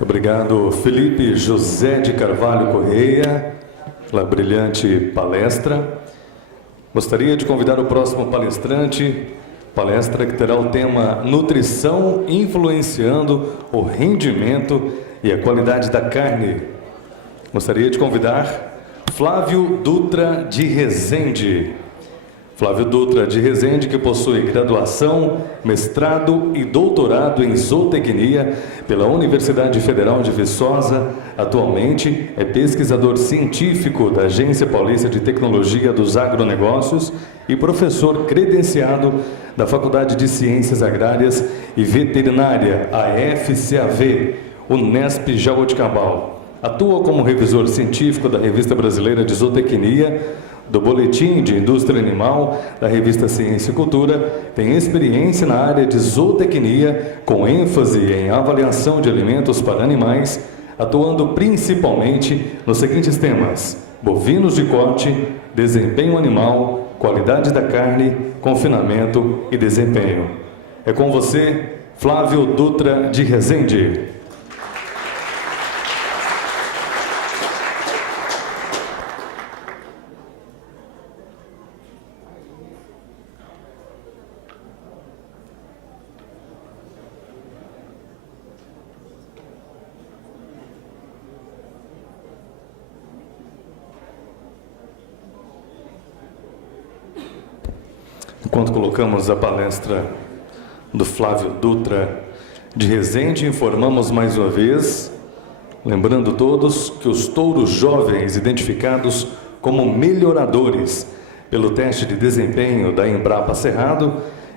Muito obrigado, Felipe José de Carvalho Correia, pela brilhante palestra. Gostaria de convidar o próximo palestrante, palestra que terá o tema Nutrição influenciando o rendimento e a qualidade da carne. Gostaria de convidar Flávio Dutra de Rezende. Flávio Dutra de Rezende, que possui graduação, mestrado e doutorado em zootecnia pela Universidade Federal de Viçosa. Atualmente é pesquisador científico da Agência Paulista de Tecnologia dos Agronegócios e professor credenciado da Faculdade de Ciências Agrárias e Veterinária, a FCAV, Unesp Jaboticabal. Atua como revisor científico da Revista Brasileira de Zootecnia, do Boletim de Indústria Animal, da revista Ciência e Cultura, tem experiência na área de zootecnia, com ênfase em avaliação de alimentos para animais, atuando principalmente nos seguintes temas: bovinos de corte, desempenho animal, qualidade da carne, confinamento e desempenho. É com você, Flávio Dutra de Rezende. Enquanto colocamos a palestra do Flávio Dutra de Rezende, informamos mais uma vez, lembrando todos que os touros jovens identificados como melhoradores pelo teste de desempenho da Embrapa Cerrado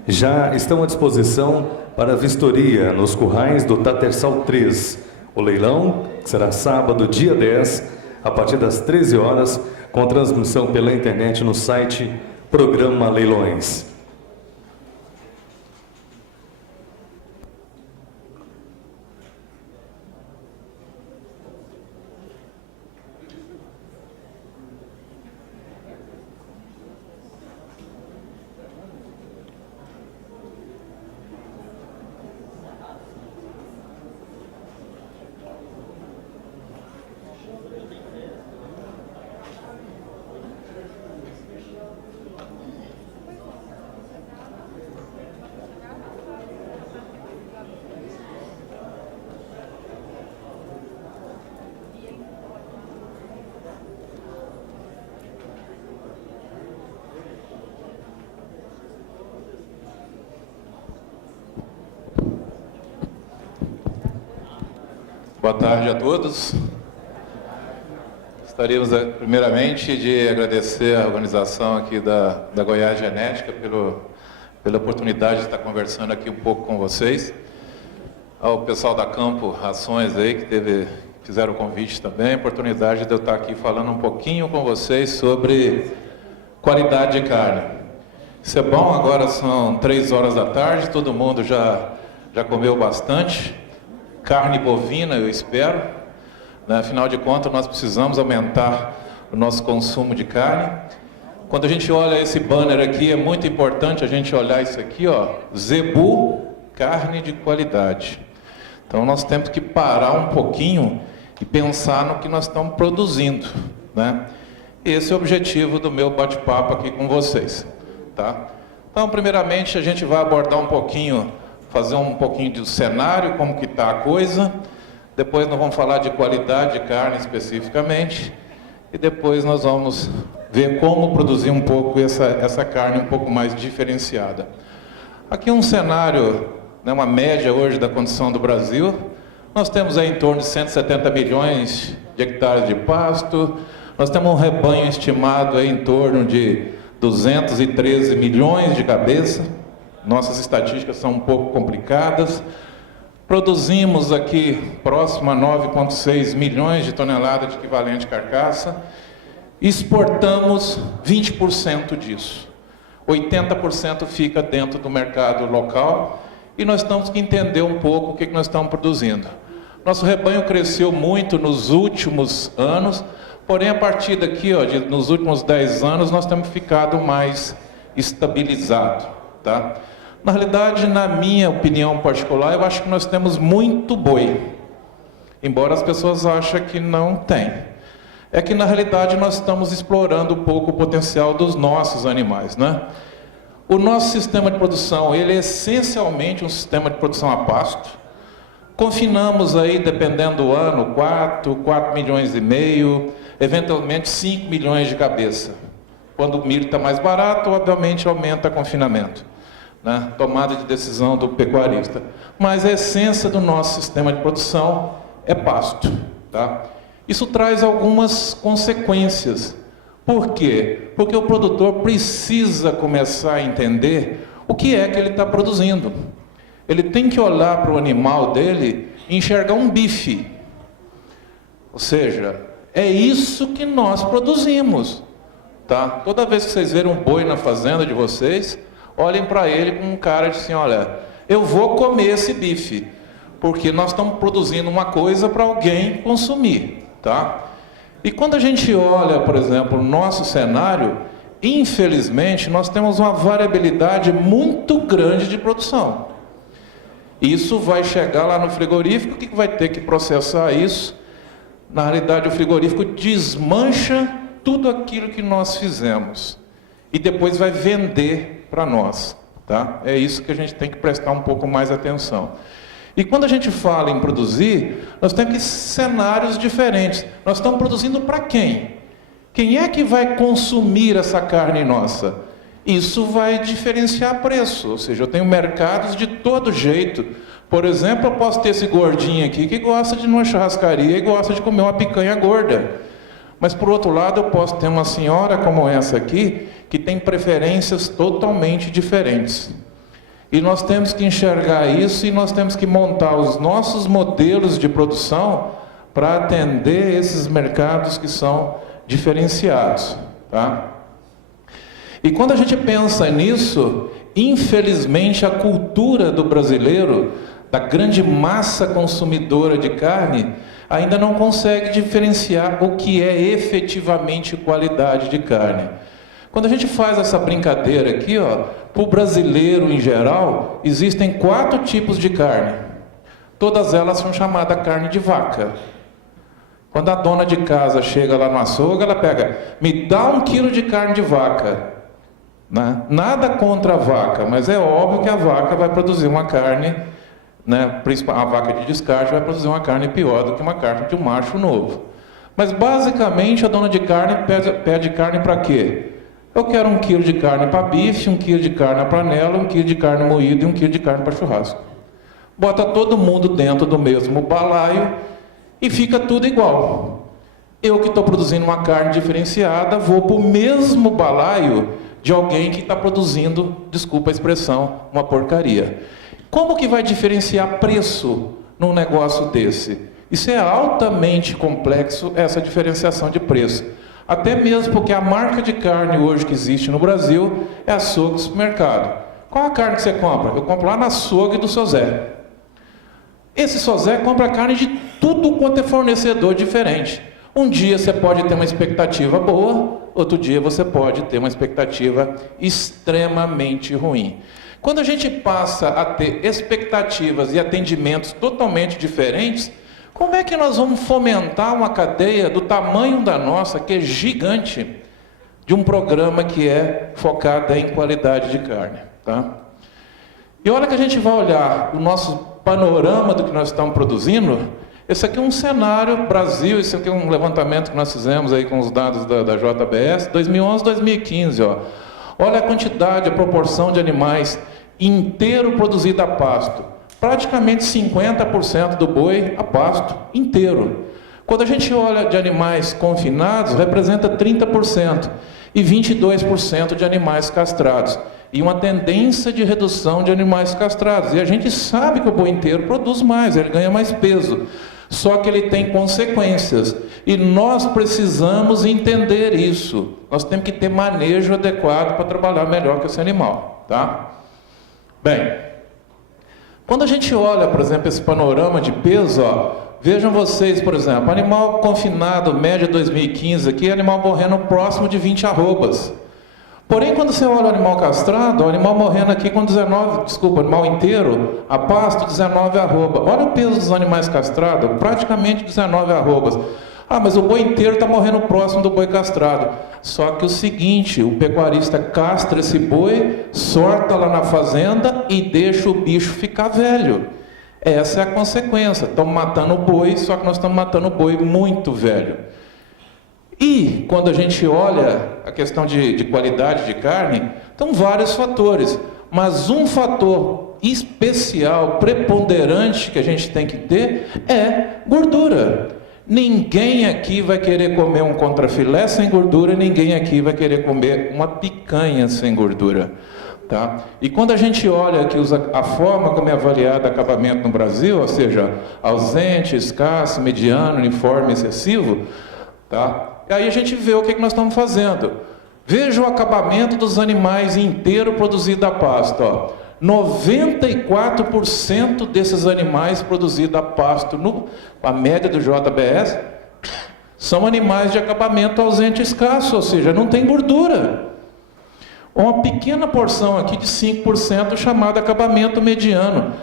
já estão à disposição para vistoria nos currais do Tatersal 3. O leilão será sábado, dia 10, a partir das 13 horas, com transmissão pela internet no site Programa Leilões. Boa tarde a todos. Gostaríamos, primeiramente, de agradecer a organização aqui da Goiás Genética pela oportunidade de estar conversando aqui um pouco com vocês. Ao pessoal da Campo Rações aí, que fizeram o convite também, a oportunidade de eu estar aqui falando um pouquinho com vocês sobre qualidade de carne. Isso é bom, agora são 3 horas da tarde, todo mundo já comeu bastante. Carne bovina, eu espero, né? Afinal de contas, nós precisamos aumentar o nosso consumo de carne. Quando a gente olha esse banner aqui, é muito importante a gente olhar isso aqui, ó, Zebu, carne de qualidade. Então, nós temos que parar um pouquinho e pensar no que nós estamos produzindo, né? Esse é o objetivo do meu bate-papo aqui com vocês, tá? Então, primeiramente, a gente vai abordar um pouquinho, fazer um pouquinho do cenário, como que está a coisa. Depois nós vamos falar de qualidade de carne especificamente. E depois nós vamos ver como produzir um pouco essa carne um pouco mais diferenciada. Aqui um cenário, né, uma média hoje da condição do Brasil. Nós temos aí em torno de 170 milhões de hectares de pasto. Nós temos um rebanho estimado aí em torno de 213 milhões de cabeças. Nossas estatísticas são um pouco complicadas. Produzimos aqui próximo a 9,6 milhões de toneladas de equivalente carcaça. Exportamos 20% disso. 80% fica dentro do mercado local. E nós temos que entender um pouco o que nós estamos produzindo. Nosso rebanho cresceu muito nos últimos anos, porém a partir daqui, ó, nos últimos 10 anos, nós temos ficado mais estabilizado, tá? Na realidade, na minha opinião particular, eu acho que nós temos muito boi. embora as pessoas achem que não tem. É que, na realidade, nós estamos explorando um pouco o potencial dos nossos animais, né? O nosso sistema de produção, ele é essencialmente um sistema de produção a pasto. Confinamos aí, dependendo do ano, 4 milhões e meio, eventualmente 5 milhões de cabeça. Quando o milho está mais barato, obviamente aumenta o confinamento, né? Tomada de decisão do pecuarista. Mas a essência do nosso sistema de produção é pasto, tá? Isso traz algumas consequências. Por quê? Porque o produtor precisa começar a entender o que é que ele está produzindo. Ele tem que olhar para o animal dele e enxergar um bife. Ou seja, é isso que nós produzimos, tá? Toda vez que vocês verem um boi na fazenda de vocês, olhem para ele com um cara de assim, olha, eu vou comer esse bife, porque nós estamos produzindo uma coisa para alguém consumir. Tá? E quando a gente olha, por exemplo, o nosso cenário, infelizmente, nós temos uma variabilidade muito grande de produção. Isso vai chegar lá no frigorífico, que vai ter que processar isso. Na realidade, o frigorífico desmancha tudo aquilo que nós fizemos e depois vai vender para nós. Tá? É isso que a gente tem que prestar um pouco mais atenção. E quando a gente fala em produzir, nós temos cenários diferentes. Nós estamos produzindo para quem? Quem é que vai consumir essa carne nossa? Isso vai diferenciar preço, ou seja, eu tenho mercados de todo jeito. Por exemplo, eu posso ter esse gordinho aqui que gosta de ir numa churrascaria e gosta de comer uma picanha gorda. Mas, por outro lado, eu posso ter uma senhora como essa aqui, que tem preferências totalmente diferentes. E nós temos que enxergar isso e nós temos que montar os nossos modelos de produção para atender esses mercados que são diferenciados, tá? E quando a gente pensa nisso, infelizmente a cultura do brasileiro, da grande massa consumidora de carne, ainda não consegue diferenciar o que é efetivamente qualidade de carne. Quando a gente faz essa brincadeira aqui, ó, para o brasileiro em geral, existem 4 tipos de carne. Todas elas são chamadas carne de vaca. Quando a dona de casa chega lá no açougue, ela pega, me dá 1 quilo de carne de vaca. Né? Nada contra a vaca, mas é óbvio que a vaca vai produzir uma carne, né? A vaca de descarte vai produzir uma carne pior do que uma carne de um macho novo. Mas basicamente a dona de carne pede carne para quê? Eu quero 1 quilo de carne para bife, 1 quilo de carne para panela, 1 quilo de carne moída e 1 quilo de carne para churrasco. Bota todo mundo dentro do mesmo balaio e fica tudo igual. Eu que estou produzindo uma carne diferenciada, vou para o mesmo balaio de alguém que está produzindo, desculpa a expressão, uma porcaria. Como que vai diferenciar preço num negócio desse? Isso é altamente complexo, essa diferenciação de preço. Até mesmo porque a marca de carne hoje que existe no Brasil é açougue de supermercado. Qual a carne que você compra? Eu compro lá na açougue do seu Zé. Esse seu Zé compra carne de tudo quanto é fornecedor diferente. Um dia você pode ter uma expectativa boa, outro dia você pode ter uma expectativa extremamente ruim. Quando a gente passa a ter expectativas e atendimentos totalmente diferentes, como é que nós vamos fomentar uma cadeia do tamanho da nossa, que é gigante, de um programa que é focado em qualidade de carne? Tá? E olha que a gente vai olhar o nosso panorama do que nós estamos produzindo. Esse aqui é um cenário Brasil, esse aqui é um levantamento que nós fizemos aí com os dados da JBS, 2011, 2015. Ó. Olha a quantidade, a proporção de animais inteiro produzido a pasto. Praticamente 50% do boi a pasto inteiro. Quando a gente olha de animais confinados, representa 30% e 22% de animais castrados. E uma tendência de redução de animais castrados. E a gente sabe que o boi inteiro produz mais, ele ganha mais peso. Só que ele tem consequências. E nós precisamos entender isso. Nós temos que ter manejo adequado para trabalhar melhor com esse animal. Tá? Bem, quando a gente olha, por exemplo, esse panorama de peso, ó, vejam vocês, por exemplo, animal confinado, média 2015 aqui, animal morrendo próximo de 20 arrobas. Porém, quando você olha o animal castrado, o animal morrendo aqui com animal inteiro, a pasto, 19 arroba. Olha o peso dos animais castrados, praticamente 19 arrobas. Ah, mas o boi inteiro está morrendo próximo do boi castrado. Só que o seguinte, o pecuarista castra esse boi, sorta lá na fazenda e deixa o bicho ficar velho. Essa é a consequência. Estamos matando o boi, só que nós estamos matando o boi muito velho. E quando a gente olha a questão de qualidade de carne, estão vários fatores. Mas um fator especial, preponderante que a gente tem que ter é gordura. Ninguém aqui vai querer comer um contrafilé sem gordura, ninguém aqui vai querer comer uma picanha sem gordura. Tá? E quando a gente olha aqui a forma como é avaliado acabamento no Brasil, ou seja, ausente, escasso, mediano, uniforme, excessivo, tá? E aí a gente vê o que nós estamos fazendo. Veja o acabamento dos animais inteiro produzido a pasto. Ó. 94% desses animais produzidos a pasto, a média do JBS, são animais de acabamento ausente escasso, ou seja, não tem gordura. Uma pequena porção aqui de 5% chamada acabamento mediano.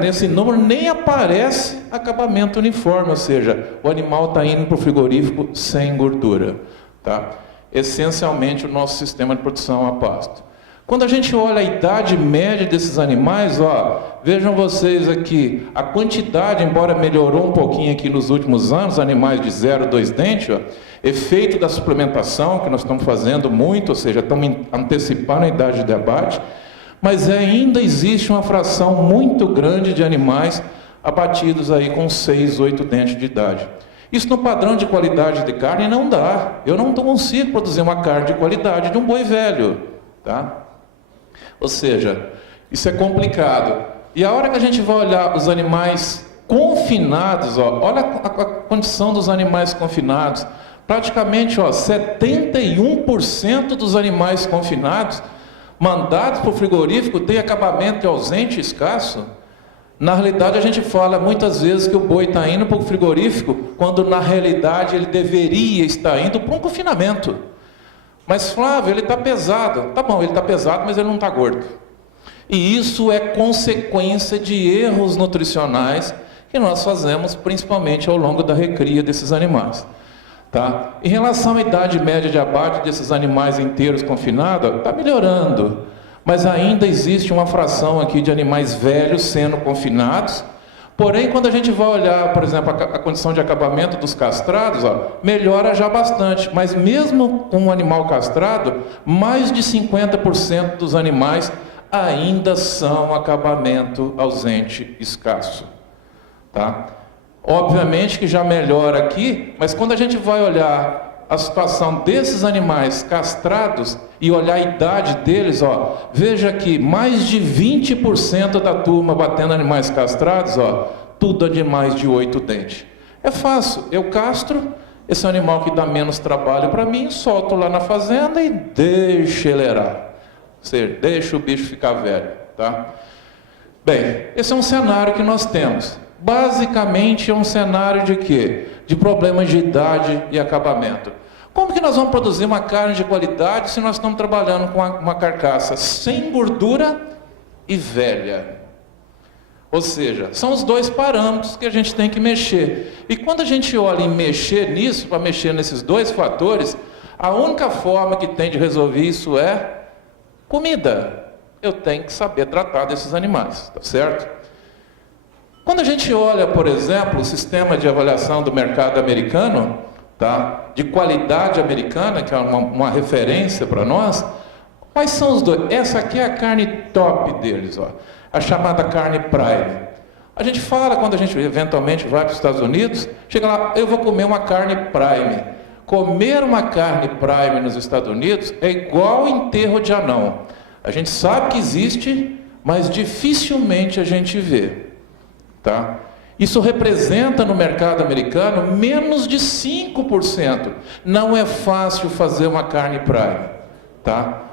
Nesse número nem aparece acabamento uniforme, ou seja, o animal está indo para o frigorífico sem gordura. Tá? Essencialmente o nosso sistema de produção a pasto. Quando a gente olha a idade média desses animais, ó, vejam vocês aqui, a quantidade, embora melhorou um pouquinho aqui nos últimos anos, animais de 0 a 2 dentes, ó, efeito da suplementação, que nós estamos fazendo muito, ou seja, estamos antecipando a idade de abate, mas ainda existe uma fração muito grande de animais abatidos aí com 6, 8 dentes de idade. Isso no padrão de qualidade de carne não dá. Eu não consigo produzir uma carne de qualidade de um boi velho, tá? Ou seja, isso é complicado. E a hora que a gente vai olhar os animais confinados, ó, olha a condição dos animais confinados. Praticamente, ó, 71% dos animais confinados mandados para o frigorífico têm acabamento de ausente escasso. Na realidade, a gente fala muitas vezes que o boi está indo para o frigorífico, quando na realidade ele deveria estar indo para um confinamento. Mas Flávio, ele está pesado. Tá bom, ele está pesado, mas ele não está gordo. E isso é consequência de erros nutricionais que nós fazemos principalmente ao longo da recria desses animais. Tá? Em relação à idade média de abate desses animais inteiros confinados, está melhorando. Mas ainda existe uma fração aqui de animais velhos sendo confinados. Porém, quando a gente vai olhar, por exemplo, a condição de acabamento dos castrados, ó, melhora já bastante. Mas mesmo com um animal castrado, mais de 50% dos animais ainda são acabamento ausente escasso. Tá? Obviamente que já melhora aqui, mas quando a gente vai olhar a situação desses animais castrados e olhar a idade deles, ó, veja aqui, mais de 20% da turma batendo animais castrados, ó, tudo animais de 8 dentes. É fácil, eu castro esse animal que dá menos trabalho para mim, solto lá na fazenda e deixo ele erar. Ou seja, deixa o bicho ficar velho. Tá? Bem, esse é um cenário que nós temos. Basicamente é um cenário de quê? De problemas de idade e acabamento. Como que nós vamos produzir uma carne de qualidade se nós estamos trabalhando com uma carcaça sem gordura e velha? Ou seja, são os dois parâmetros que a gente tem que mexer. E quando a gente olha em mexer nisso, para mexer nesses dois fatores, a única forma que tem de resolver isso é comida. Eu tenho que saber tratar desses animais, tá certo? Quando a gente olha, por exemplo, o sistema de avaliação do mercado americano, tá? De qualidade americana, que é uma referência para nós, quais são os dois? Essa aqui é a carne top deles, ó, a chamada carne prime. A gente fala, quando a gente eventualmente vai para os Estados Unidos, chega lá, eu vou comer uma carne prime. Comer uma carne prime nos Estados Unidos é igual enterro de anão. A gente sabe que existe, mas dificilmente a gente vê. Tá? Isso representa no mercado americano menos de 5%. Não é fácil fazer uma carne prime. Tá?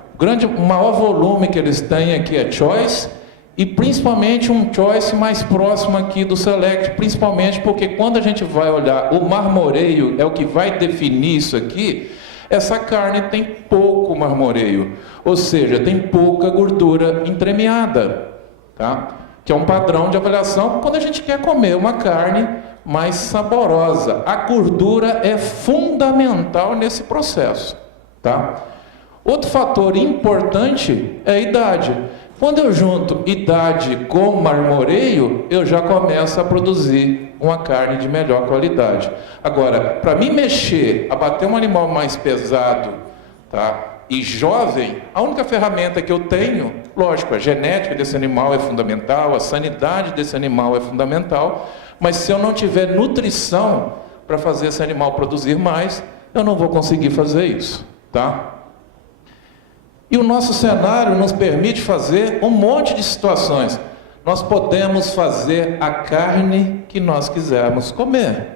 O maior volume que eles têm aqui é choice, e principalmente um choice mais próximo aqui do select, principalmente porque quando a gente vai olhar o marmoreio, é o que vai definir isso aqui, essa carne tem pouco marmoreio, ou seja, tem pouca gordura entremeada, tá? Que é um padrão de avaliação quando a gente quer comer uma carne mais saborosa. A gordura é fundamental nesse processo, tá? Outro fator importante é a idade. Quando eu junto idade com marmoreio, eu já começo a produzir uma carne de melhor qualidade. Agora, para mim mexer, abater um animal mais pesado, tá? E jovem, a única ferramenta que eu tenho, lógico, a genética desse animal é fundamental, a sanidade desse animal é fundamental, mas se eu não tiver nutrição para fazer esse animal produzir mais, eu não vou conseguir fazer isso, tá? E o nosso cenário nos permite fazer um monte de situações. Nós podemos fazer a carne que nós quisermos comer.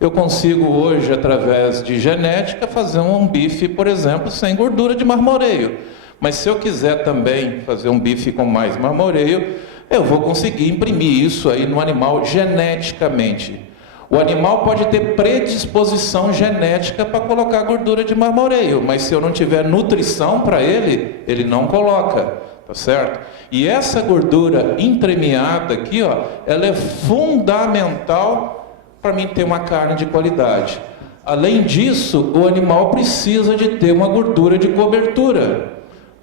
Eu consigo hoje, através de genética, fazer um bife, por exemplo, sem gordura de marmoreio. Mas se eu quiser também fazer um bife com mais marmoreio, eu vou conseguir imprimir isso aí no animal geneticamente. O animal pode ter predisposição genética para colocar gordura de marmoreio, mas se eu não tiver nutrição para ele, ele não coloca, tá certo? E essa gordura entremeada aqui, ó, ela é fundamental para mim ter uma carne de qualidade. Além disso, o animal precisa de ter uma gordura de cobertura,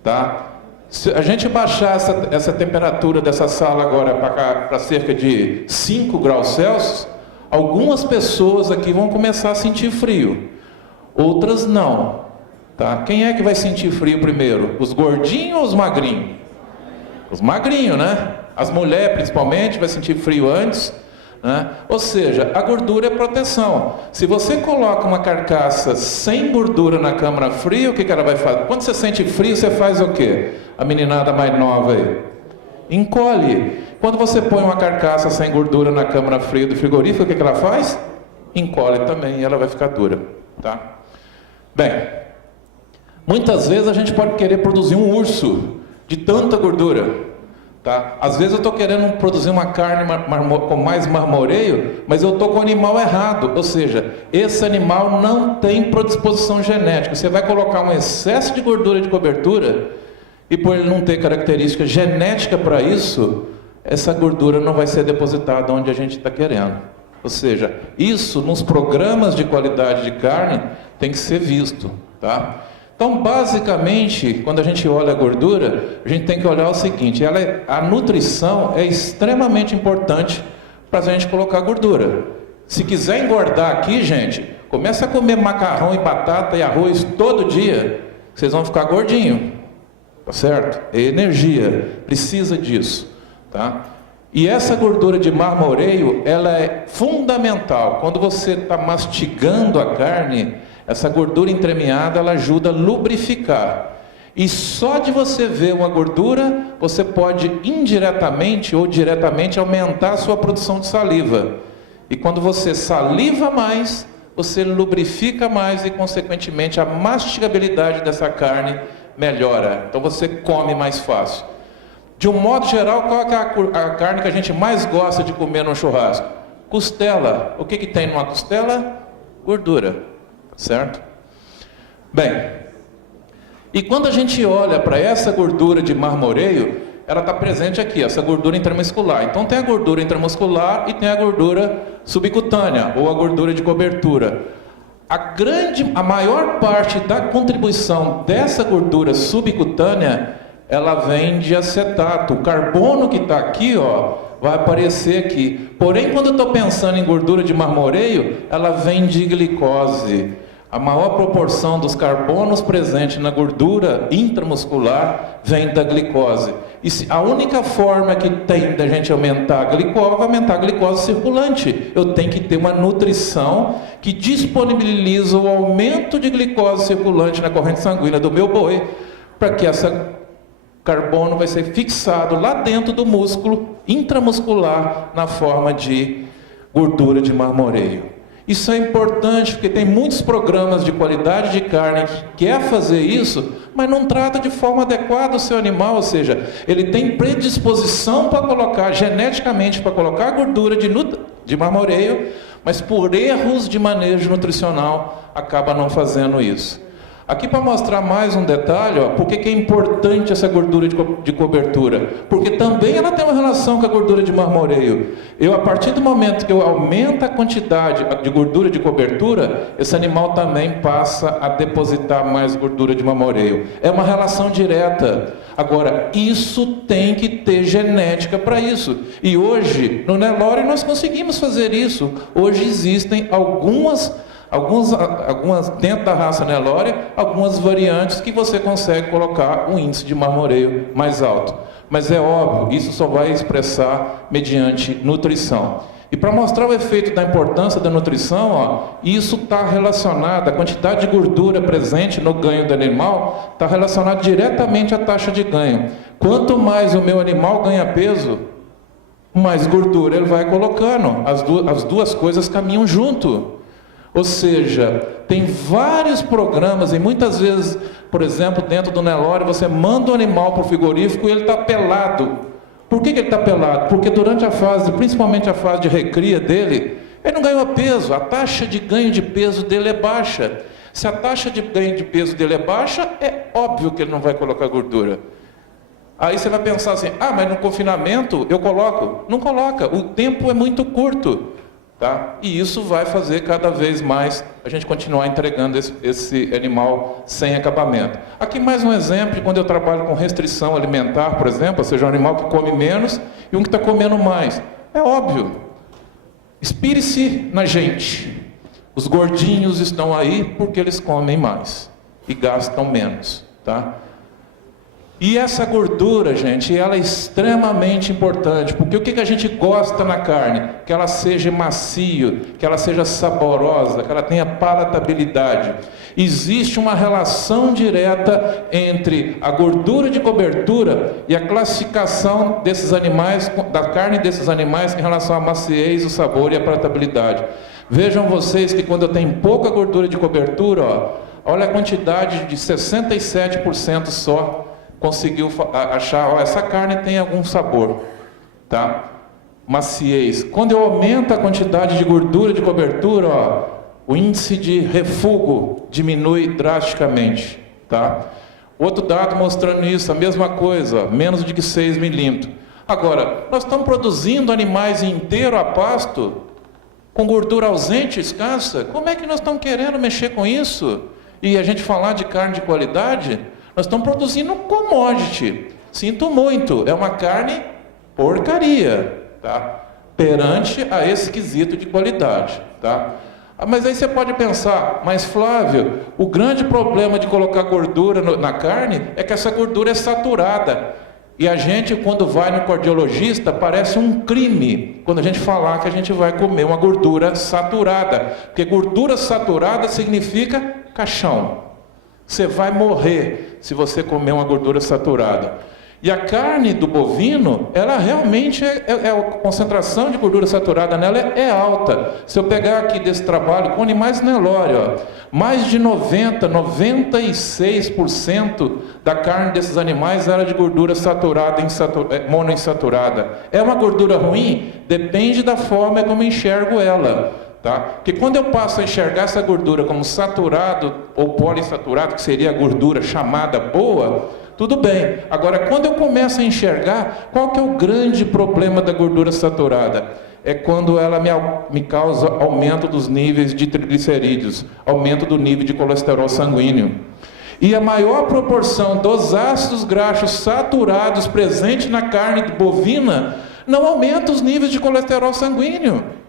tá? Se a gente baixar essa temperatura dessa sala agora para cerca de 5 graus Celsius, algumas pessoas aqui vão começar a sentir frio, outras não, tá? Quem é que vai sentir frio primeiro? Os gordinhos ou os magrinhos? Os magrinhos, né? As mulheres principalmente vai sentir frio antes, né? Ou seja, a gordura é proteção. Se você coloca uma carcaça sem gordura na câmara fria, o que ela vai fazer? Quando você sente frio, você faz o quê? A meninada mais nova aí encolhe. Quando você põe uma carcaça sem gordura na câmara fria do frigorífico, o que ela faz? Encolhe também e ela vai ficar dura, tá? Bem, muitas vezes a gente pode querer produzir um urso de tanta gordura, tá? Às vezes eu estou querendo produzir uma carne com mais marmoreio, mas eu estou com o animal errado, ou seja, esse animal não tem predisposição genética. Você vai colocar um excesso de gordura de cobertura e por ele não ter característica genética para isso, essa gordura não vai ser depositada onde a gente está querendo. Ou seja, isso nos programas de qualidade de carne tem que ser visto, tá? Então, basicamente, quando a gente olha a gordura, a gente tem que olhar o seguinte, a nutrição é extremamente importante para a gente colocar gordura. Se quiser engordar aqui, gente, começa a comer macarrão e batata e arroz todo dia, vocês vão ficar gordinho, tá certo? É energia, precisa disso. Tá? E essa gordura de marmoreio, ela é fundamental. Quando você está mastigando a carne, essa gordura entremeada, ela ajuda a lubrificar. E só de você ver uma gordura, você pode indiretamente ou diretamente aumentar a sua produção de saliva. E quando você saliva mais, você lubrifica mais e, consequentemente, a mastigabilidade dessa carne melhora. Então você come mais fácil. De um modo geral, qual é a carne que a gente mais gosta de comer no churrasco? Costela. O que tem numa costela? Gordura, certo? Bem, e quando a gente olha para essa gordura de marmoreio, ela está presente aqui, essa gordura intramuscular. Então tem a gordura intramuscular e tem a gordura subcutânea, ou a gordura de cobertura. A maior parte da contribuição dessa gordura subcutânea, ela vem de acetato. O carbono que está aqui, ó, vai aparecer aqui. Porém, quando eu estou pensando em gordura de marmoreio, ela vem de glicose. A maior proporção dos carbonos presentes na gordura intramuscular vem da glicose. E a única forma que tem da gente aumentar a glicose, é aumentar a glicose circulante. Eu tenho que ter uma nutrição que disponibiliza o aumento de glicose circulante na corrente sanguínea do meu boi, para que essa carbono vai ser fixado lá dentro do músculo intramuscular na forma de gordura de marmoreio. Isso é importante porque tem muitos programas de qualidade de carne que quer fazer isso, mas não trata de forma adequada o seu animal, ou seja, ele tem predisposição para colocar, geneticamente para colocar gordura de marmoreio, mas por erros de manejo nutricional acaba não fazendo isso. Aqui para mostrar mais um detalhe, ó, por que é importante essa gordura de cobertura? Porque também ela tem uma relação com a gordura de marmoreio. A partir do momento que eu aumento a quantidade de gordura de cobertura, esse animal também passa a depositar mais gordura de marmoreio. É uma relação direta. Agora, isso tem que ter genética para isso. E hoje, no Nelore, nós conseguimos fazer isso. Hoje existem algumas dentro da raça Nelore, algumas variantes que você consegue colocar um índice de marmoreio mais alto. Mas é óbvio, isso só vai expressar mediante nutrição. E para mostrar o efeito da importância da nutrição, ó, isso está relacionado, a quantidade de gordura presente no ganho do animal está relacionado diretamente à taxa de ganho. Quanto mais o meu animal ganha peso, mais gordura ele vai colocando. As duas coisas caminham junto. Ou seja, tem vários programas, e muitas vezes, por exemplo, dentro do Nelore, você manda o animal para o frigorífico e ele está pelado. Por que ele está pelado? Porque durante a fase, principalmente a fase de recria dele, ele não ganhou peso, a taxa de ganho de peso dele é baixa. Se a taxa de ganho de peso dele é baixa, é óbvio que ele não vai colocar gordura. Aí você vai pensar assim, mas no confinamento eu coloco. Não coloca, o tempo é muito curto. Tá? E isso vai fazer cada vez mais a gente continuar entregando esse animal sem acabamento. Aqui mais um exemplo de quando eu trabalho com restrição alimentar, por exemplo, ou seja, um animal que come menos e um que está comendo mais. É óbvio. Inspire-se na gente. Os gordinhos estão aí porque eles comem mais e gastam menos. Tá? E essa gordura, gente, ela é extremamente importante, porque o que a gente gosta na carne? Que ela seja macio, que ela seja saborosa, que ela tenha palatabilidade. Existe uma relação direta entre a gordura de cobertura e a classificação desses animais, da carne desses animais em relação à maciez, o sabor e a palatabilidade. Vejam vocês que quando eu tenho pouca gordura de cobertura, ó, olha a quantidade de 67% só. Conseguiu achar, essa carne tem algum sabor, tá? Maciez. Quando eu aumento a quantidade de gordura de cobertura, ó, o índice de refúgio diminui drasticamente, tá? Outro dado mostrando isso, a mesma coisa, menos de 6 milímetros. Agora, nós estamos produzindo animais inteiros a pasto, com gordura ausente, escassa. Como é que nós estamos querendo mexer com isso? E a gente falar de carne de qualidade? Nós estamos produzindo commodity. Sinto muito, é uma carne porcaria, tá? Perante a esse quesito de qualidade, tá? Mas aí você pode pensar, mas Flávio, o grande problema de colocar gordura na carne é que essa gordura é saturada. E a gente, quando vai no cardiologista, parece um crime quando a gente falar que a gente vai comer uma gordura saturada. Porque gordura saturada significa caixão. Você vai morrer se você comer uma gordura saturada. E a carne do bovino, ela realmente a concentração de gordura saturada nela é alta. Se eu pegar aqui desse trabalho com animais Nelore, ó, mais de 96% da carne desses animais era de gordura saturada, monoinsaturada. É uma gordura ruim? Depende da forma como eu enxergo ela. Tá? Porque quando eu passo a enxergar essa gordura como saturado ou poliinsaturado, que seria a gordura chamada boa, tudo bem. Agora, quando eu começo a enxergar, qual que é o grande problema da gordura saturada? É quando ela me causa aumento dos níveis de triglicerídeos, aumento do nível de colesterol sanguíneo. E a maior proporção dos ácidos graxos saturados presentes na carne bovina não aumenta os níveis de colesterol sanguíneo.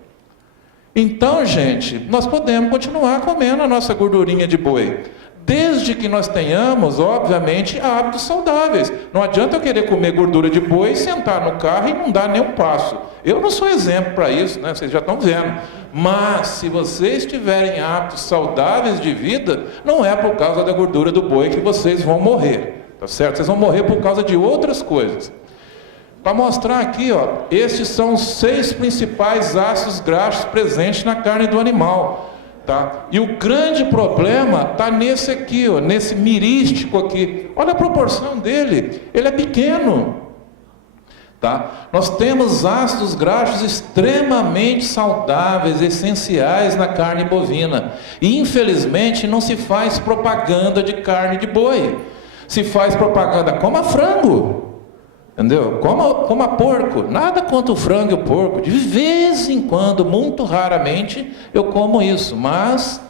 Então, gente, nós podemos continuar comendo a nossa gordurinha de boi, desde que nós tenhamos, obviamente, hábitos saudáveis. Não adianta eu querer comer gordura de boi, sentar no carro e não dar nem um passo. Eu não sou exemplo para isso, né? Vocês já estão vendo. Mas, se vocês tiverem hábitos saudáveis de vida, não é por causa da gordura do boi que vocês vão morrer, tá certo? Vocês vão morrer por causa de outras coisas. Para mostrar aqui, ó, estes são os 6 principais ácidos graxos presentes na carne do animal, tá? E o grande problema está nesse aqui, ó, nesse mirístico aqui. Olha a proporção dele, ele é pequeno. Tá? Nós temos ácidos graxos extremamente saudáveis, essenciais na carne bovina. E infelizmente não se faz propaganda de carne de boi. Se faz propaganda, coma frango, entendeu? Coma porco. Nada contra o frango e o porco. De vez em quando, muito raramente, eu como isso. Mas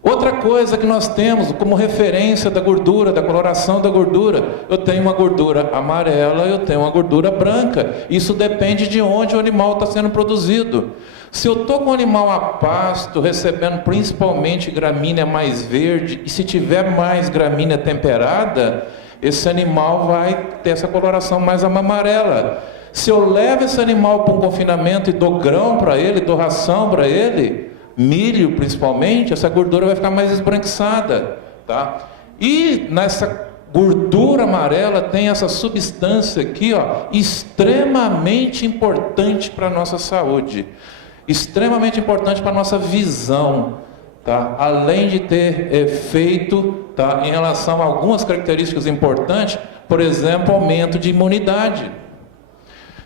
outra coisa que nós temos como referência da gordura, da coloração da gordura, eu tenho uma gordura amarela, eu tenho uma gordura branca. Isso depende de onde o animal está sendo produzido. Se eu estou com o animal a pasto, recebendo principalmente gramínea mais verde, e se tiver mais gramínea temperada, esse animal vai ter essa coloração mais amarela. Se eu levo esse animal para um confinamento e dou grão para ele, dou ração para ele, milho principalmente, essa gordura vai ficar mais esbranquiçada, tá? E nessa gordura amarela tem essa substância aqui, ó, extremamente importante para a nossa saúde, extremamente importante para a nossa visão, tá? Além de ter efeito, tá, em relação a algumas características importantes, por exemplo, aumento de imunidade.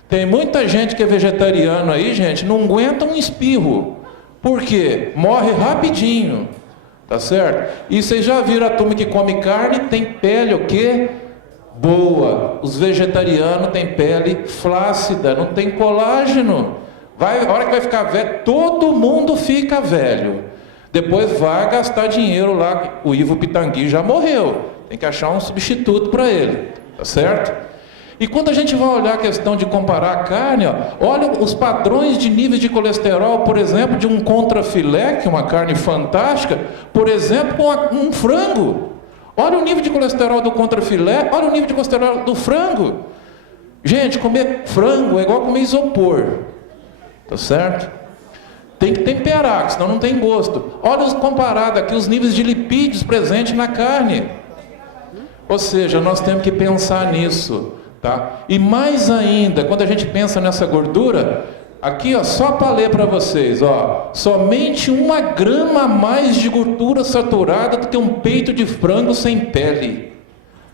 Tem muita gente que é vegetariano aí, gente, não aguenta um espirro. Por quê? Morre rapidinho, tá certo? E vocês já viram a turma que come carne, tem pele o quê? Boa. Os vegetarianos têm pele flácida, não tem colágeno. A hora que vai ficar velho, todo mundo fica velho. Depois vai gastar dinheiro lá, o Ivo Pitangui já morreu. Tem que achar um substituto para ele, tá certo? E quando a gente vai olhar a questão de comparar a carne, ó, olha os padrões de níveis de colesterol, por exemplo, de um contrafilé, que é uma carne fantástica, por exemplo, com um frango. Olha o nível de colesterol do contrafilé, olha o nível de colesterol do frango. Gente, comer frango é igual comer isopor, tá certo? Tem que temperar, senão não tem gosto. Olha comparado aqui os níveis de lipídios presentes na carne. Ou seja, nós temos que pensar nisso. Tá? E mais ainda, quando a gente pensa nessa gordura, aqui ó, só para ler para vocês, ó, somente 1 grama a mais de gordura saturada do que um peito de frango sem pele.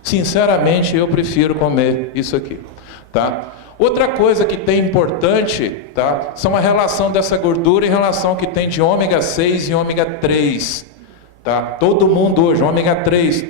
Sinceramente, eu prefiro comer isso aqui, tá? Outra coisa que tem importante, tá, são a relação dessa gordura em relação ao que tem de ômega 6 e ômega 3, tá? Todo mundo hoje, ômega 3,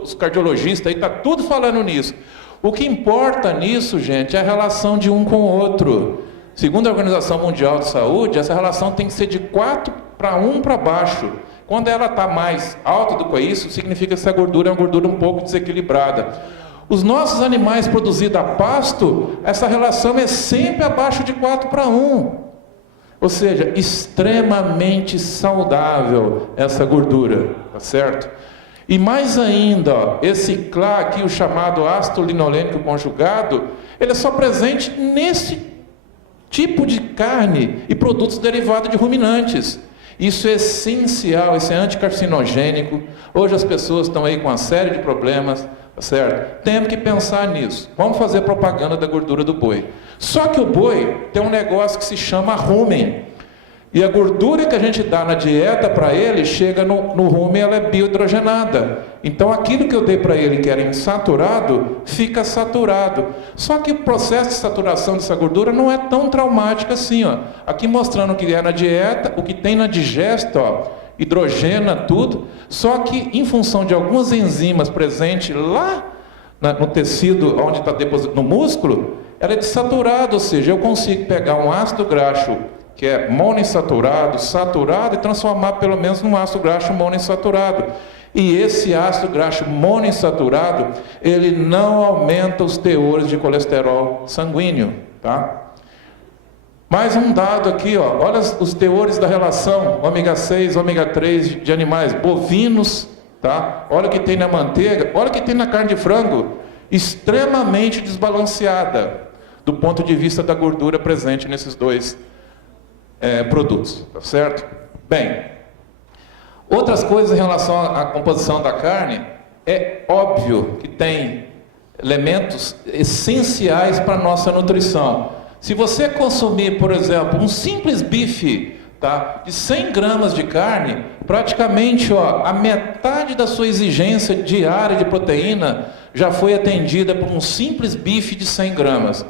os cardiologistas aí, tá tudo falando nisso. O que importa nisso, gente, é a relação de um com o outro. Segundo a Organização Mundial de Saúde, essa relação tem que ser de 4 para 1 para baixo. Quando ela está mais alta do que isso, significa que essa gordura é uma gordura um pouco desequilibrada. Os nossos animais produzidos a pasto, essa relação é sempre abaixo de 4 para 1. Ou seja, extremamente saudável essa gordura, tá certo? E mais ainda, ó, esse CLA aqui, o chamado ácido linolênico conjugado, ele é só presente nesse tipo de carne e produtos derivados de ruminantes. Isso é essencial, isso é anticarcinogênico. Hoje as pessoas estão aí com uma série de problemas, tá certo? Temos que pensar nisso. Vamos fazer propaganda da gordura do boi. Só que o boi tem um negócio que se chama rumen. E a gordura que a gente dá na dieta para ele, chega no rumen, ela é biohidrogenada. Então aquilo que eu dei para ele que era insaturado, fica saturado. Só que o processo de saturação dessa gordura não é tão traumático assim, ó. Aqui mostrando o que é na dieta, o que tem na digesta, ó, hidrogena tudo. Só que em função de algumas enzimas presentes lá no tecido, onde está depositado no músculo, ela é desaturada, ou seja, eu consigo pegar um ácido graxo que é monoinsaturado, saturado, e transformar pelo menos num ácido graxo monoinsaturado. E esse ácido graxo monoinsaturado, ele não aumenta os teores de colesterol sanguíneo, tá? Mais um dado aqui, ó, olha os teores da relação ômega 6, ômega 3 de animais bovinos, tá? Olha o que tem na manteiga, olha o que tem na carne de frango, extremamente desbalanceada, do ponto de vista da gordura presente nesses dois produtos, tá certo? Bem, outras coisas em relação à composição da carne, é óbvio que tem elementos essenciais para a nossa nutrição. Se você consumir, por exemplo, um simples bife, tá? De 100 gramas de carne, praticamente a metade da sua exigência diária de proteína já foi atendida por um simples bife de 100 gramas.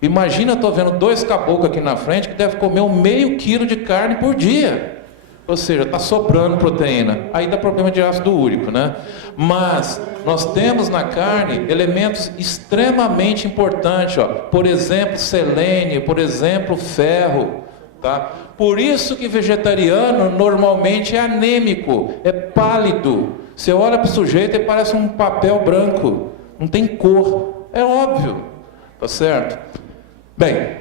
Imagina, eu estou vendo 2 caboclos aqui na frente que devem comer meio quilo de carne por dia. Ou seja, está sobrando proteína. Aí dá problema de ácido úrico, né? Mas nós temos na carne elementos extremamente importantes, por exemplo, selênio, por exemplo, ferro. Tá? Por isso que vegetariano normalmente é anêmico, é pálido. Você olha para o sujeito e parece um papel branco, não tem cor. É óbvio, tá certo? Bem,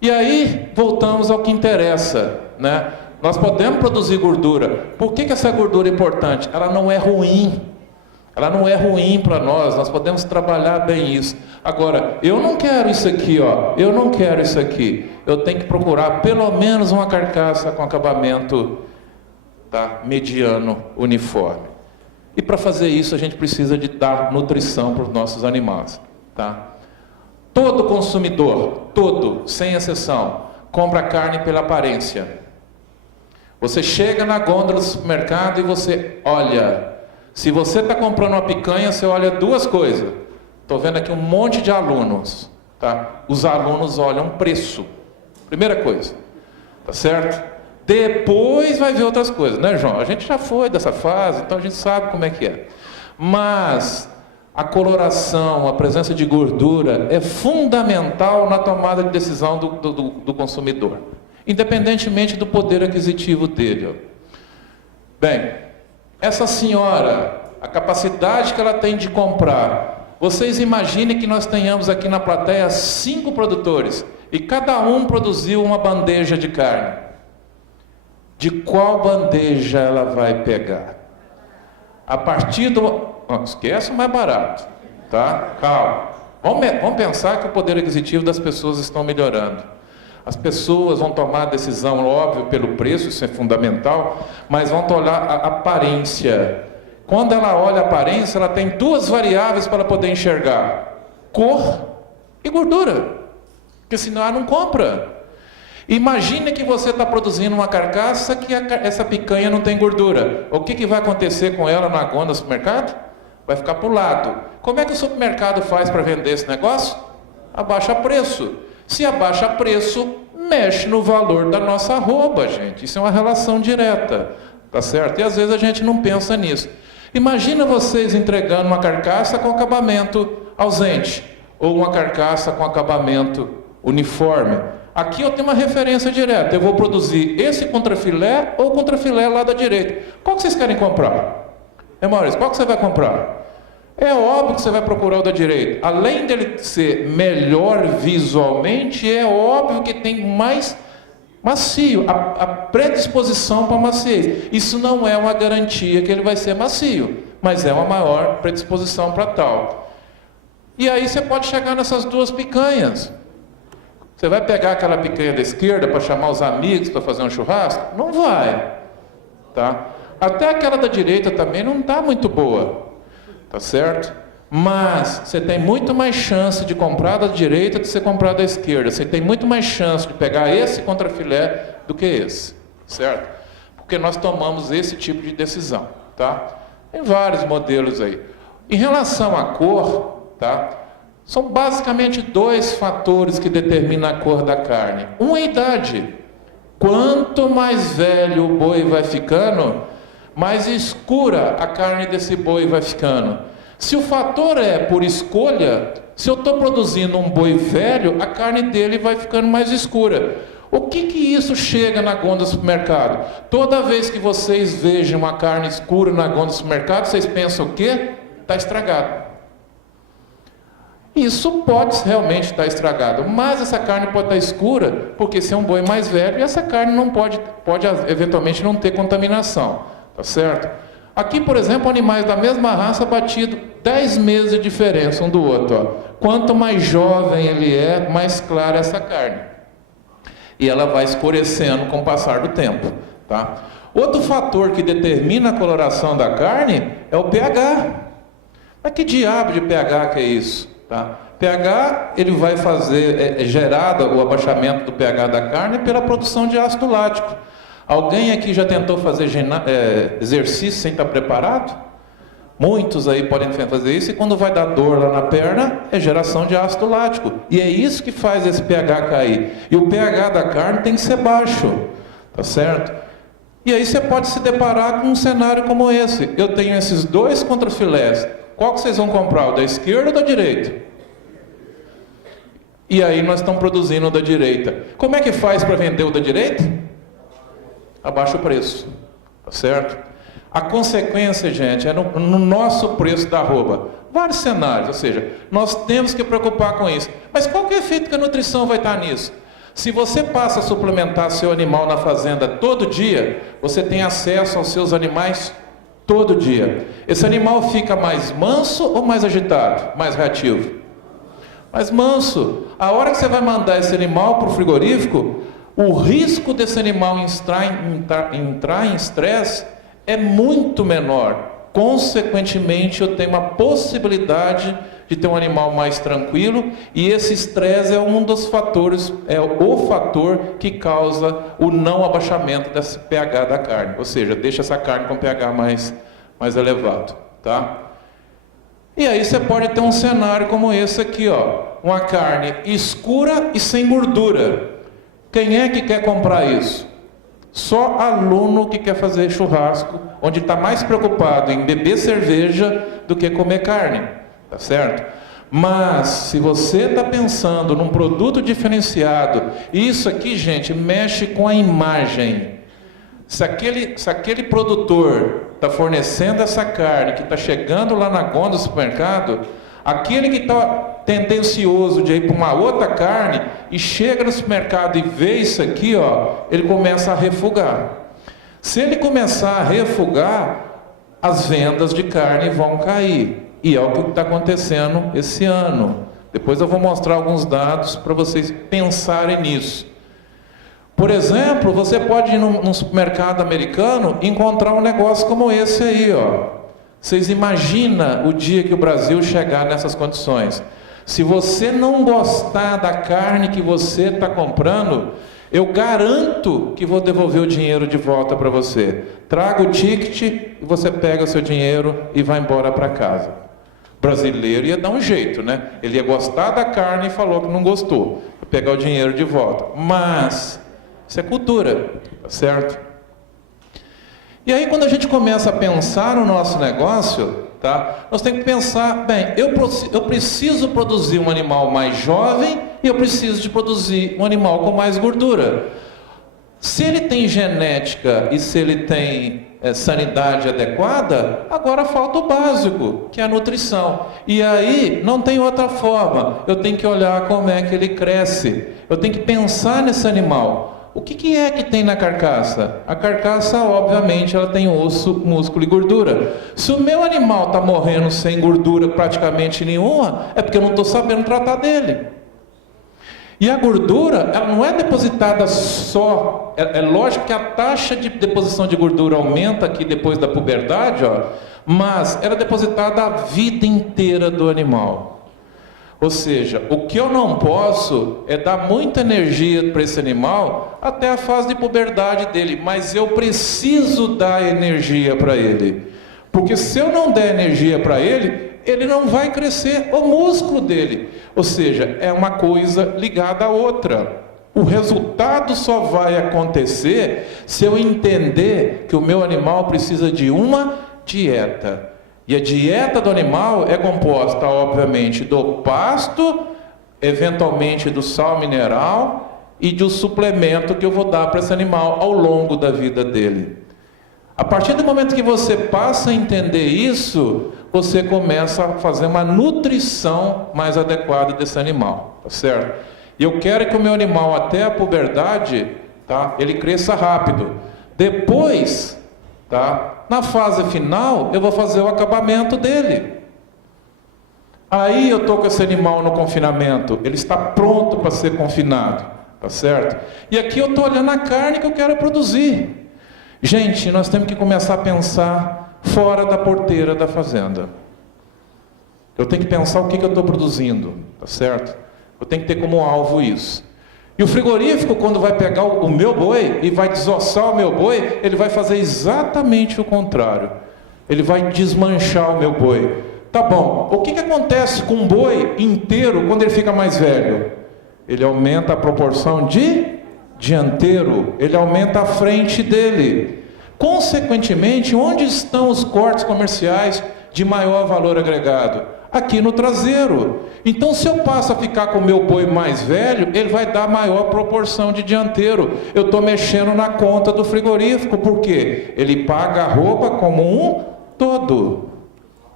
e aí voltamos ao que interessa, né? Nós podemos produzir gordura. Por que essa gordura é importante? Ela não é ruim. Ela não é ruim para nós podemos trabalhar bem isso. Agora, eu não quero isso aqui, eu não quero isso aqui. Eu tenho que procurar pelo menos uma carcaça com acabamento, tá, mediano, uniforme. E para fazer isso a gente precisa de dar nutrição para os nossos animais, tá? Todo consumidor, todo, sem exceção, compra carne pela aparência. Você chega na gôndola do supermercado e você olha. Se você está comprando uma picanha, você olha 2 coisas. Estou vendo aqui um monte de alunos, tá? Os alunos olham preço. Primeira coisa, tá certo? Depois vai ver outras coisas, né, João? A gente já foi dessa fase, então a gente sabe como é que é. Mas a coloração, a presença de gordura é fundamental na tomada de decisão do consumidor, independentemente do poder aquisitivo dele. Bem, essa senhora, a capacidade que ela tem de comprar, vocês imaginem que nós tenhamos aqui na plateia 5 produtores e cada um produziu uma bandeja de carne. De qual bandeja ela vai pegar? A partir do... Não, esquece o mais barato, tá? Calma. Vamos pensar que o poder aquisitivo das pessoas está melhorando. As pessoas vão tomar a decisão, óbvio, pelo preço, isso é fundamental, mas vão olhar a aparência. Quando ela olha a aparência, ela tem 2 variáveis para ela poder enxergar: cor e gordura, porque senão ela não compra. Imagine que você está produzindo uma carcaça que essa picanha não tem gordura. O que vai acontecer com ela na gôndola do supermercado? Vai ficar para o lado. Como é que o supermercado faz para vender esse negócio? Abaixa preço. Se abaixa preço, mexe no valor da nossa arroba, gente. Isso é uma relação direta, tá certo? E às vezes a gente não pensa nisso. Imagina vocês entregando uma carcaça com acabamento ausente, ou uma carcaça com acabamento uniforme. Aqui eu tenho uma referência direta. Eu vou produzir esse contrafilé ou contrafilé lá da direita. Qual que vocês querem comprar? Maurício, qual que você vai comprar? É óbvio que você vai procurar o da direita. Além dele ser melhor visualmente, é óbvio que tem mais macio, a predisposição para maciez. Isso não é uma garantia que ele vai ser macio, mas é uma maior predisposição para tal. E aí você pode chegar nessas 2 picanhas. Você vai pegar aquela picanha da esquerda para chamar os amigos para fazer um churrasco? Não vai, tá? Até aquela da direita também não está muito boa, tá certo? Mas você tem muito mais chance de comprar da direita do que você comprar da esquerda. Você tem muito mais chance de pegar esse contrafilé do que esse, certo? Porque nós tomamos esse tipo de decisão, tá? Tem vários modelos aí. Em relação à cor, tá? São basicamente 2 fatores que determinam a cor da carne. Um é a idade. Quanto mais velho o boi vai ficando, mais escura a carne desse boi vai ficando. Se o fator é por escolha, se eu estou produzindo um boi velho, a carne dele vai ficando mais escura. O que isso chega na gôndola do supermercado? Toda vez que vocês vejam uma carne escura na gôndola do supermercado, vocês pensam o quê? Está estragado. Isso pode realmente estar estragado, mas essa carne pode estar escura, porque se é um boi mais velho, essa carne não pode eventualmente não ter contaminação, tá certo? Aqui, por exemplo, animais da mesma raça batido 10 meses de diferença um do outro. Ó. Quanto mais jovem ele é, mais clara essa carne. E ela vai escurecendo com o passar do tempo, tá? Outro fator que determina a coloração da carne é o pH. Mas que diabo de pH que é isso? Tá? pH, ele vai fazer, gerado o abaixamento do pH da carne pela produção de ácido lático. Alguém aqui já tentou fazer exercício sem estar preparado? Muitos aí podem fazer isso, e quando vai dar dor lá na perna, é geração de ácido lático. E é isso que faz esse pH cair. E o pH da carne tem que ser baixo, tá certo? E aí você pode se deparar com um cenário como esse. Eu tenho esses dois contrafilés. Qual que vocês vão comprar, o da esquerda ou da direita? E aí nós estamos produzindo o da direita. Como é que faz para vender o da direita? Abaixa o preço, tá certo? A consequência, gente, é no nosso preço da arroba. Vários cenários, ou seja, nós temos que preocupar com isso. Mas qual que é o efeito que a nutrição vai estar nisso? Se você passa a suplementar seu animal na fazenda todo dia, você tem acesso aos seus animais todo dia. Esse animal fica mais manso ou mais agitado? Mais reativo? Mais manso. A hora que você vai mandar esse animal para o frigorífico, o risco desse animal entrar em estresse é muito menor. Consequentemente, eu tenho uma possibilidade de ter um animal mais tranquilo, e esse estresse é um dos fatores, é o fator que causa o não abaixamento desse pH da carne, ou seja, deixa essa carne com pH mais elevado, tá? E aí você pode ter um cenário como esse aqui, ó, uma carne escura e sem gordura. Quem é que quer comprar isso? Só aluno que quer fazer churrasco, onde está mais preocupado em beber cerveja do que comer carne, tá certo? Mas, se você está pensando num produto diferenciado, isso aqui, gente, mexe com a imagem. Se aquele produtor está fornecendo essa carne, que está chegando lá na gôndola do supermercado, aquele que está tendencioso de ir para uma outra carne e chega no supermercado e vê isso aqui, ó, ele começa a refugar. Se ele começar a refugar, as vendas de carne vão cair. E é o que está acontecendo esse ano. Depois eu vou mostrar alguns dados para vocês pensarem nisso. Por exemplo, você pode ir num supermercado americano e encontrar um negócio como esse aí, ó. Vocês imaginam o dia que o Brasil chegar nessas condições? Se você não gostar da carne que você está comprando, eu garanto que vou devolver o dinheiro de volta para você. Traga o ticket e você pega o seu dinheiro e vai embora para casa. O brasileiro ia dar um jeito, né? Ele ia gostar da carne e falou que não gostou. Ia pegar o dinheiro de volta. Mas isso é cultura, tá certo? E aí, quando a gente começa a pensar no nosso negócio, tá? Nós temos que pensar, bem, eu preciso produzir um animal mais jovem e eu preciso de produzir um animal com mais gordura. Se ele tem genética e se ele tem sanidade adequada, agora falta o básico, que é a nutrição. E aí, não tem outra forma. Eu tenho que olhar como é que ele cresce. Eu tenho que pensar nesse animal. O que é que tem na carcaça? A carcaça, obviamente, ela tem osso, músculo e gordura. Se o meu animal está morrendo sem gordura praticamente nenhuma, é porque eu não estou sabendo tratar dele. E a gordura, ela não é depositada só. É lógico que a taxa de deposição de gordura aumenta aqui depois da puberdade, ó, mas ela é depositada a vida inteira do animal. Ou seja, o que eu não posso é dar muita energia para esse animal até a fase de puberdade dele, mas eu preciso dar energia para ele. Porque se eu não der energia para ele, ele não vai crescer o músculo dele. Ou seja, é uma coisa ligada à outra. O resultado só vai acontecer se eu entender que o meu animal precisa de uma dieta. E a dieta do animal é composta, obviamente, do pasto, eventualmente do sal mineral e do suplemento que eu vou dar para esse animal ao longo da vida dele. A partir do momento que você passa a entender isso, você começa a fazer uma nutrição mais adequada desse animal, tá certo? E eu quero que o meu animal, até a puberdade, tá, ele cresça rápido. Depois, tá, na fase final, eu vou fazer o acabamento dele. Aí eu estou com esse animal no confinamento, ele está pronto para ser confinado, tá certo? E aqui eu estou olhando a carne que eu quero produzir. Gente, nós temos que começar a pensar fora da porteira da fazenda. Eu tenho que pensar o que eu estou produzindo. tá certo? Eu tenho que ter como alvo isso. E o frigorífico, quando vai pegar o meu boi e vai desossar o meu boi, ele vai fazer exatamente o contrário. Ele vai desmanchar o meu boi. Tá bom, o que acontece com um boi inteiro quando ele fica mais velho? Ele aumenta a proporção de dianteiro, ele aumenta a frente dele. Consequentemente, onde estão os cortes comerciais de maior valor agregado? Aqui no traseiro. Então, se eu passo a ficar com o meu boi mais velho, ele vai dar maior proporção de dianteiro. Eu estou mexendo na conta do frigorífico, por quê? Ele paga a roupa como um todo.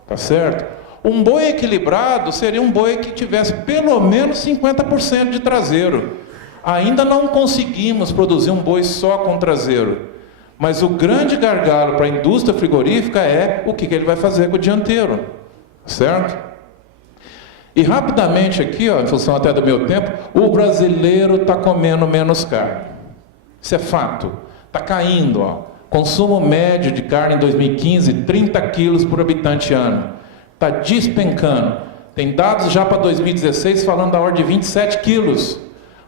Tá certo? Um boi equilibrado seria um boi que tivesse pelo menos 50% de traseiro. Ainda não conseguimos produzir um boi só com traseiro. Mas o grande gargalo para a indústria frigorífica é o que ele vai fazer com o dianteiro. Certo? E rapidamente aqui, ó, em função até do meu tempo, o brasileiro está comendo menos carne. Isso é fato. Está caindo, ó. Consumo médio de carne em 2015, 30 quilos por habitante ano. Está despencando. Tem dados já para 2016 falando da ordem de 27 quilos.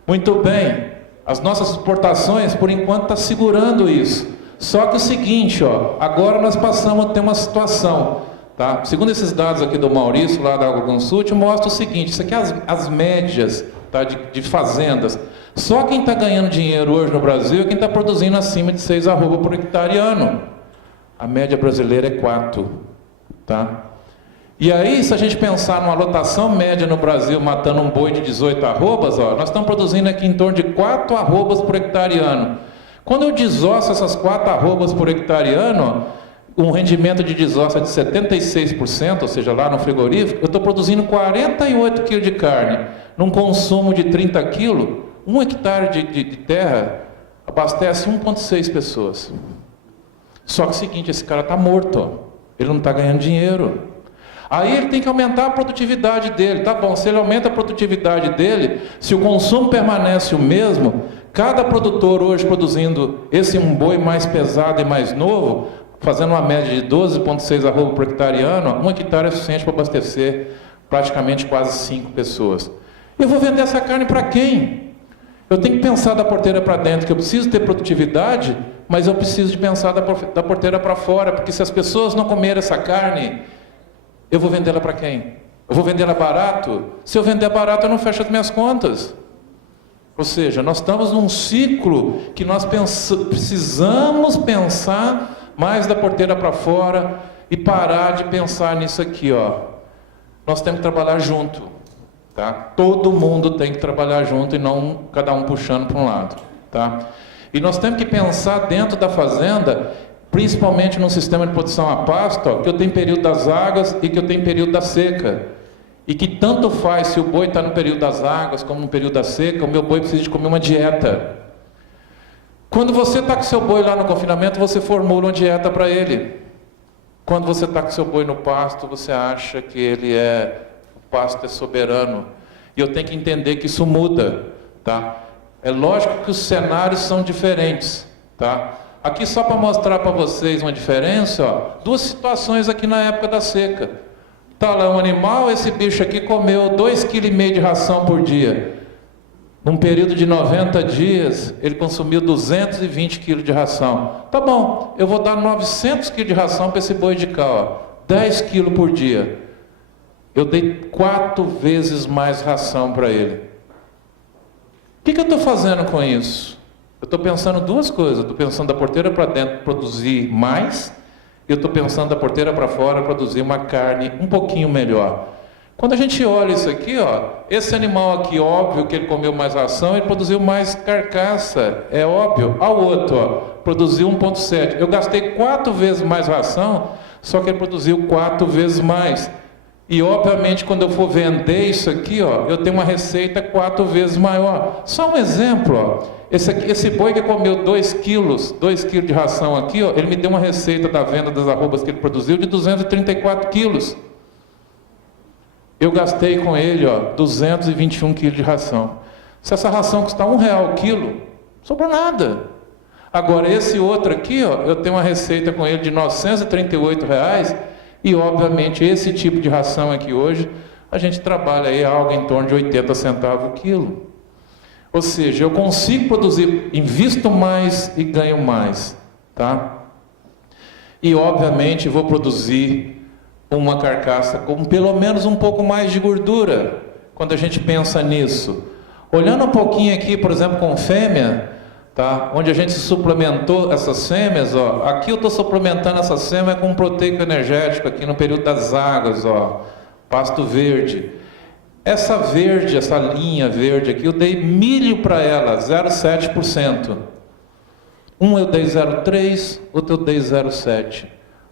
Muito bem. As nossas exportações, por enquanto, estão segurando isso. Só que o seguinte, ó, agora nós passamos a ter uma situação. Tá? Segundo esses dados aqui do Maurício, lá da AgroConsult, mostra o seguinte, isso aqui é as médias, tá, de fazendas. Só quem está ganhando dinheiro hoje no Brasil é quem está produzindo acima de 6 arroba por hectare ano. A média brasileira é 4. Tá? E aí, se a gente pensar numa lotação média no Brasil, matando um boi de 18 arrobas, ó, nós estamos produzindo aqui em torno de 4 arrobas por hectare ano. Quando eu desosso essas 4 arrobas por hectare ano, um rendimento de desossa de 76%, ou seja, lá no frigorífico, eu estou produzindo 48 kg de carne. Num consumo de 30 kg, 1 hectare de terra abastece 1,6 pessoas. Só que é o seguinte, esse cara está morto, ó. Ele não está ganhando dinheiro. Aí ele tem que aumentar a produtividade dele. Tá bom, se ele aumenta a produtividade dele, se o consumo permanece o mesmo, cada produtor hoje produzindo esse um boi mais pesado e mais novo, fazendo uma média de 12,6 arroba por hectare ano, 1 hectare é suficiente para abastecer praticamente quase 5 pessoas. Eu vou vender essa carne para quem? Eu tenho que pensar da porteira para dentro, que eu preciso ter produtividade, mas eu preciso de pensar da porteira para fora, porque se as pessoas não comerem essa carne, eu vou vendê-la para quem? Eu vou vendê-la barato? Se eu vender barato, eu não fecho as minhas contas. Ou seja, nós estamos num ciclo que nós precisamos pensar mais da porteira para fora e parar de pensar nisso aqui, ó. Nós temos que trabalhar junto, tá? Todo mundo tem que trabalhar junto e não cada um puxando para um lado, tá? E nós temos que pensar dentro da fazenda, principalmente no sistema de produção a pasto, ó, que eu tenho período das águas e que eu tenho período da seca. E que tanto faz se o boi está no período das águas como no período da seca, o meu boi precisa de comer uma dieta. Quando você está com seu boi lá no confinamento, você formula uma dieta para ele. Quando você está com seu boi no pasto, você acha que o pasto é soberano. E eu tenho que entender que isso muda, tá? É lógico que os cenários são diferentes, tá? Aqui só para mostrar para vocês uma diferença, ó, 2 situações aqui na época da seca. Está lá um animal, esse bicho aqui comeu 2,5 kg de ração por dia. Num período de 90 dias, ele consumiu 220 kg de ração. Tá bom, eu vou dar 900 kg de ração para esse boi de cá, ó, 10 kg por dia. Eu dei 4 vezes mais ração para ele. O que eu estou fazendo com isso? Eu estou pensando 2 coisas. Estou pensando da porteira para dentro produzir mais. Eu estou pensando da porteira para fora produzir uma carne um pouquinho melhor. Quando a gente olha isso aqui, ó, esse animal aqui, óbvio que ele comeu mais ração, ele produziu mais carcaça, é óbvio. Ao outro, ó, produziu 1,7. Eu gastei 4 vezes mais ração, só que ele produziu 4 vezes mais. E obviamente quando eu for vender isso aqui, ó, eu tenho uma receita 4 vezes maior. Só um exemplo, ó. Esse boi que comeu 2 quilos de ração aqui, ó, ele me deu uma receita da venda das arrobas que ele produziu de 234 quilos. Eu gastei com ele, ó, 221 quilos de ração. Se essa ração custar R$1 o quilo, sobrou nada. Agora esse outro aqui, ó, eu tenho uma receita com ele de R$938 e obviamente esse tipo de ração aqui hoje, a gente trabalha aí algo em torno de 80 centavos o quilo. Ou seja, eu consigo produzir, invisto mais e ganho mais, tá? E obviamente vou produzir uma carcaça com pelo menos um pouco mais de gordura, quando a gente pensa nisso. Olhando um pouquinho aqui, por exemplo, com fêmea, tá? Onde a gente suplementou essas fêmeas, ó. Aqui eu estou suplementando essas fêmeas com um proteico energético aqui no período das águas, ó. Pasto verde. Essa verde, essa linha verde aqui, eu dei milho para ela, 0,7%. Um eu dei 0,3%, outro eu dei 0,7%.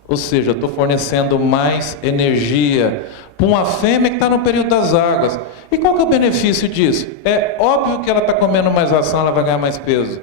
Ou seja, eu estou fornecendo mais energia para uma fêmea que está no período das águas. E qual que é o benefício disso? É óbvio que ela está comendo mais ração, ela vai ganhar mais peso.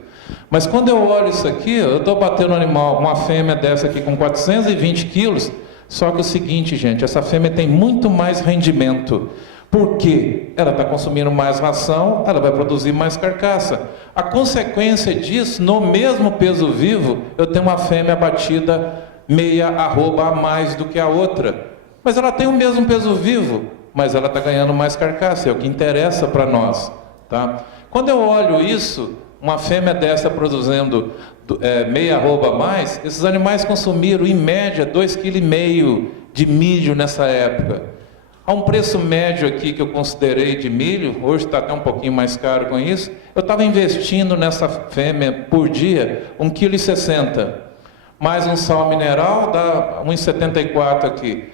Mas quando eu olho isso aqui, eu estou batendo um animal, uma fêmea dessa aqui com 420 quilos, só que é o seguinte, gente, essa fêmea tem muito mais rendimento. Por quê? Ela está consumindo mais ração, ela vai produzir mais carcaça. A consequência disso, no mesmo peso vivo, eu tenho uma fêmea abatida meia arroba a mais do que a outra. Mas ela tem o mesmo peso vivo, mas ela está ganhando mais carcaça, é o que interessa para nós. Tá? Quando eu olho isso, uma fêmea dessa produzindo meia arroba a mais, esses animais consumiram em média 2,5 kg de milho nessa época. Há um preço médio aqui que eu considerei de milho, hoje está até um pouquinho mais caro com isso, eu estava investindo nessa fêmea por dia 1,60 kg, mais um sal mineral dá 1,74 aqui.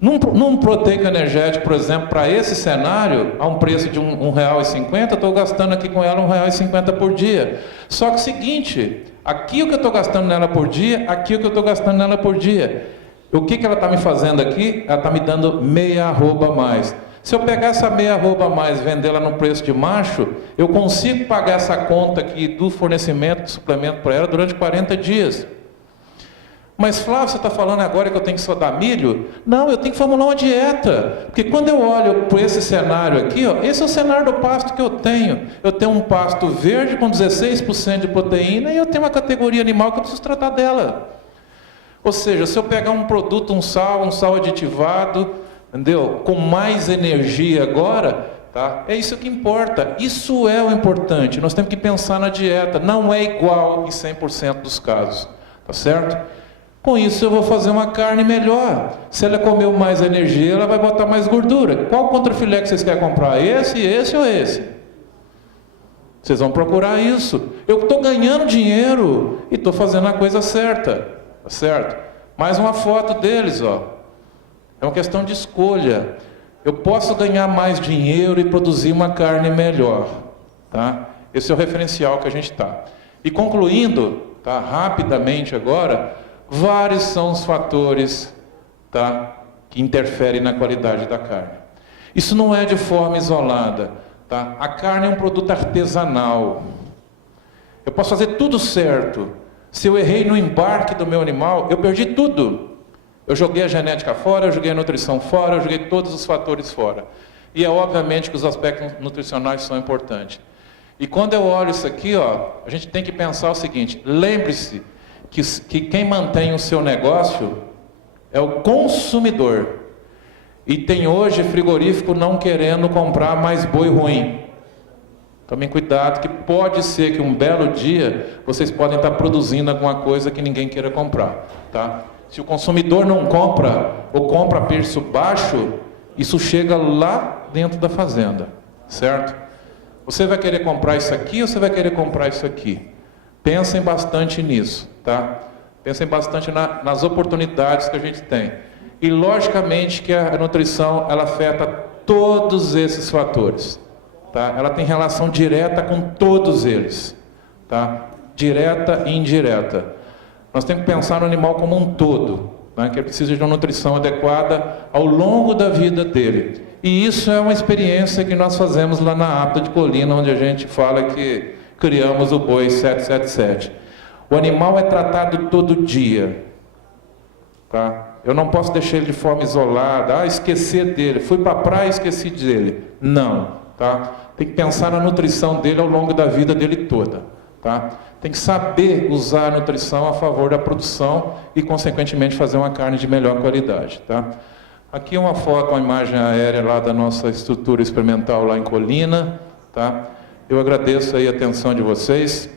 Num proteico energético, por exemplo, para esse cenário, a um preço de R$ 1,50, eu estou gastando aqui com ela R$ 1,50 por dia. Só que é o seguinte, aqui o que eu estou gastando nela por dia, aqui o que eu estou gastando nela por dia. O que ela está me fazendo aqui? Ela está me dando meia arroba a mais. Se eu pegar essa meia arroba a mais e vender ela no preço de macho, eu consigo pagar essa conta aqui do fornecimento de suplemento para ela durante 40 dias. Mas Flávio, você está falando agora que eu tenho que só dar milho? Não, eu tenho que formular uma dieta. Porque quando eu olho para esse cenário aqui, ó, esse é o cenário do pasto que eu tenho. Eu tenho um pasto verde com 16% de proteína e eu tenho uma categoria animal que eu preciso tratar dela. Ou seja, se eu pegar um produto, um sal aditivado, entendeu? Com mais energia agora, tá? É isso que importa. Isso é o importante. Nós temos que pensar na dieta. Não é igual em 100% dos casos. Tá certo? Com isso eu vou fazer uma carne melhor. Se ela comeu mais energia, ela vai botar mais gordura. Qual contrafilé que vocês querem comprar? Esse ou esse? Vocês vão procurar isso. Eu estou ganhando dinheiro e estou fazendo a coisa certa. Tá certo? Mais uma foto deles, ó. É uma questão de escolha. Eu posso ganhar mais dinheiro e produzir uma carne melhor, tá? Esse é o referencial que a gente está. E concluindo, tá? Rapidamente agora, vários são os fatores, tá? Que interferem na qualidade da carne. Isso não é de forma isolada, tá? A carne é um produto artesanal. Eu posso fazer tudo certo. Se eu errei no embarque do meu animal, eu perdi tudo. Eu joguei a genética fora, eu joguei a nutrição fora, eu joguei todos os fatores fora. E é obviamente que os aspectos nutricionais são importantes. E quando eu olho isso aqui, ó, a gente tem que pensar o seguinte, lembre-se que quem mantém o seu negócio é o consumidor. E tem hoje frigorífico não querendo comprar mais boi ruim. Tomem cuidado, que pode ser que um belo dia vocês podem estar produzindo alguma coisa que ninguém queira comprar, tá? Se o consumidor não compra ou compra a preço baixo, isso chega lá dentro da fazenda, certo? Você vai querer comprar isso aqui ou você vai querer comprar isso aqui? Pensem bastante nisso, tá? Pensem bastante nas oportunidades que a gente tem. E logicamente que a nutrição ela afeta todos esses fatores. Tá? Ela tem relação direta com todos eles, tá? Direta e indireta. Nós temos que pensar no animal como um todo, né? Que ele precisa de uma nutrição adequada ao longo da vida dele. E isso é uma experiência que nós fazemos lá na Apta de Colina, onde a gente fala que criamos o boi 777. O animal é tratado todo dia, tá? Eu não posso deixar ele de forma isolada, esquecer dele, fui para a praia e esqueci dele. Não. Tá? Tem que pensar na nutrição dele ao longo da vida dele toda. Tá? Tem que saber usar a nutrição a favor da produção e, consequentemente, fazer uma carne de melhor qualidade. Tá? Aqui é uma foto, uma imagem aérea lá da nossa estrutura experimental lá em Colina, tá? Eu agradeço aí a atenção de vocês.